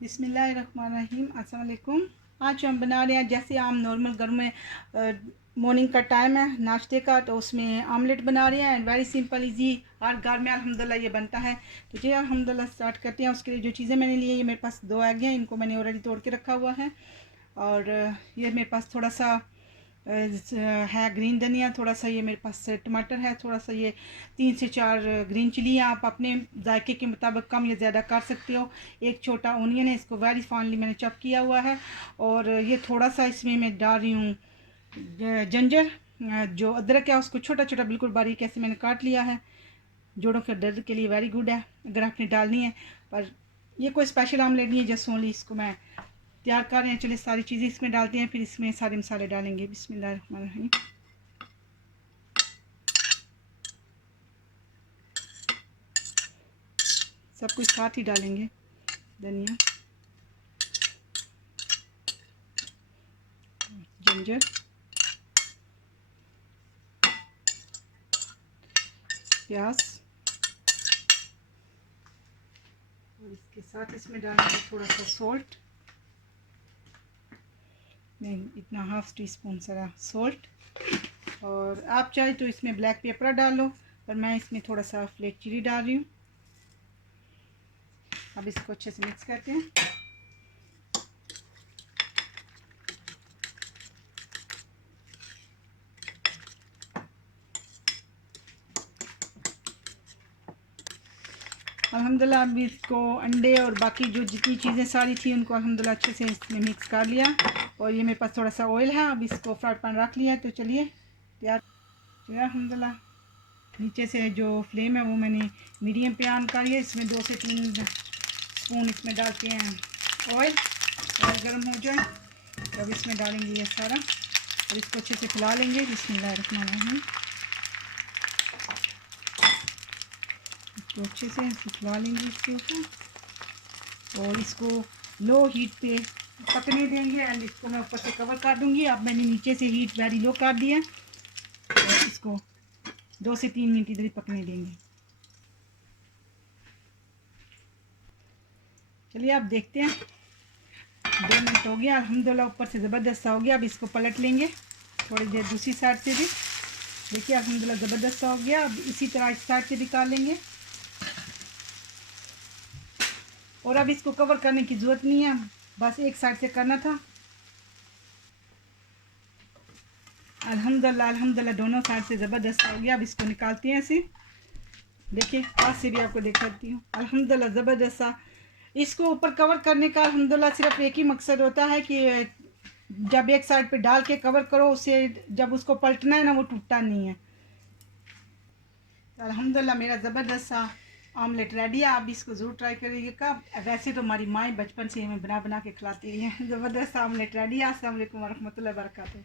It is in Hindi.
बिस्मिल्लाहिर्रहमानिर्रहीम। अस्सलाम वालेकुम। आज हम बना रहे हैं जैसे आम नॉर्मल घर में मॉर्निंग का टाइम है नाश्ते का, तो उसमें आमलेट बना रहे हैं। वेरी सिंपल इजी, हर घर में अल्हम्दुलिल्लाह ये बनता है। तो जी अल्हम्दुलिल्लाह स्टार्ट करते हैं। उसके लिए जो चीज़ें मैंने ली है, ये मेरे पास 2 एग हैं, इनको मैंने ऑलरेडी तोड़ के रखा हुआ है। और ये मेरे पास थोड़ा सा है ग्रीन धनिया, थोड़ा सा ये मेरे पास टमाटर है, थोड़ा सा ये 3 से 4 ग्रीन चिली है। आप अपने जायके के मुताबिक कम या ज़्यादा कर सकते हो। एक छोटा ओनियन है, इसको वेरी फाइनली मैंने चॉप किया हुआ है। और ये थोड़ा सा इसमें मैं डाल रही हूँ जिंजर, जो अदरक है उसको छोटा छोटा बिल्कुल बारीक ऐसे मैंने काट लिया है। जोड़ों के दर्द के लिए वेरी गुड है अगर आपने डालनी है। पर ये कोई स्पेशल आमलेट नहीं है, जस्ट ओनली इसको मैं तैयार कर रहे हैं। चलिए सारी चीज़ें इसमें डालते हैं, फिर इसमें सारे मसाले डालेंगे। बिस्मिल्लाहिर्रहमानिर्रहीम। सब कुछ साथ ही डालेंगे। धनिया, जिंजर, प्याज, और इसके साथ इसमें डालेंगे थोड़ा सा सॉल्ट। मैं इतना हाफ टी स्पून सारा सॉल्ट। और आप चाहे तो इसमें ब्लैक पेपर डाल लो, पर मैं इसमें थोड़ा सा फ्लेक चिली डाल रही हूँ। अब इसको अच्छे से मिक्स करते हैं। अल्हम्दुलिल्लाह अभी इसको अंडे और बाकी जो जितनी चीज़ें सारी थी उनको अल्हम्दुलिल्लाह अच्छे से इसमें मिक्स कर लिया। और ये मेरे पास थोड़ा सा ऑयल है, अब इसको फ्राई पैन रख लिया। तो चलिए तैयार। अल्हम्दुलिल्लाह नीचे से जो फ्लेम है वो मैंने मीडियम पे ऑन कर लिया। इसमें 2 से 3 स्पून इसमें डालते हैं ऑयल। ऑयल गर्म हो जाए तब इसमें डालेंगे ये सारा और इसको अच्छे से फैला लेंगे। बिस्मिल्लाहिर्रहमानिर्रहीम। इसको अच्छे से फैला लेंगे इसके ऊपर और इसको लो हीट पे पकने देंगे। एंड इसको मैं ऊपर से कवर कर दूंगी। अब मैंने नीचे से हीट वेरी लो कर दिया और इसको 2 से 3 मिनट इधर ही पकने देंगे। चलिए आप देखते हैं, 2 मिनट हो गया अल्हम्दुलिल्लाह, ऊपर से ज़बरदस्त सा हो गया। अब इसको पलट लेंगे थोड़ी देर दूसरी साइड से भी। देखिए अल्हम्दुलिल्लाह ज़बरदस्त सा हो गया। अब इसी तरह इस साइड से भी कर लेंगे। और अब इसको कवर करने की ज़रूरत नहीं है, बस एक साइड से करना था। अल्हम्दुलिल्लाह अल्हम्दुलिल्लाह दोनों साइड से ज़बरदस्त हो गया। अब इसको निकालते हैं ऐसे। देखिए पास से भी आपको दिखाती हूँ। अल्हम्दुलिल्लाह ज़बरदस्त सा। इसको ऊपर कवर करने का अल्हम्दुलिल्लाह सिर्फ एक ही मकसद होता है कि जब एक साइड पे डाल के कवर करो, उससे जब उसको पलटना है ना वो टूटता नहीं है। अल्हम्दुलिल्लाह मेरा ज़बरदस्त सा आमलेट रेडी है। आप इसको ज़रूर ट्राई करिएगा। वैसे तो हमारी माँ बचपन से हमें बना बना के खिलाती है। ज़बरदस्त आमलेट रेडी है। अस्सलाम वालेकुम वरहमतुल्लाहि वबरकातुहू।